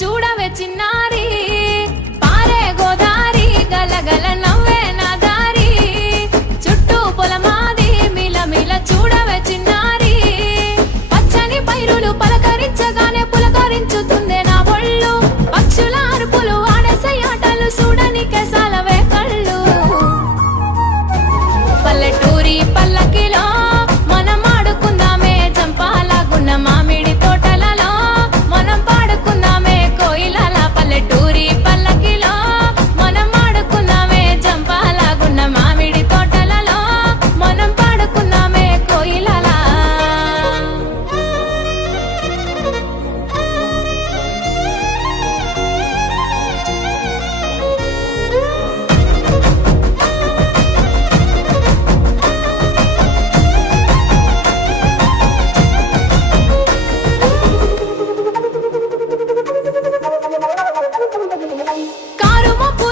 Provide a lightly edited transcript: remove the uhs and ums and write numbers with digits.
చూడవే చిన్నారి పారే గోదారి గలగల నవ్వే నా దారి చుట్టూ పొలమాది మిలమిల చూడవే చిన్నారి పచ్చని పైరులు పలకరించగానే పులకరించుతుందే నా ఒళ్ళు పక్షుల అరుపులు ఆడసే ఆటలు చూడనికే సాలవే కళ్ళు పల్లెటూరి పల్లకిలో మనం ఆడుకుందామే చంపాలాగున్న మామిడి తోటలలో మనం పాడుకుందామే కోయిలల పల్లెటూరి పల్లకిలో మనం ఆడుకుందామే చంపాలాగున్న మామిడి తోటలలో మనం పాడుకుందామే కోయిలల కారు మబ్బు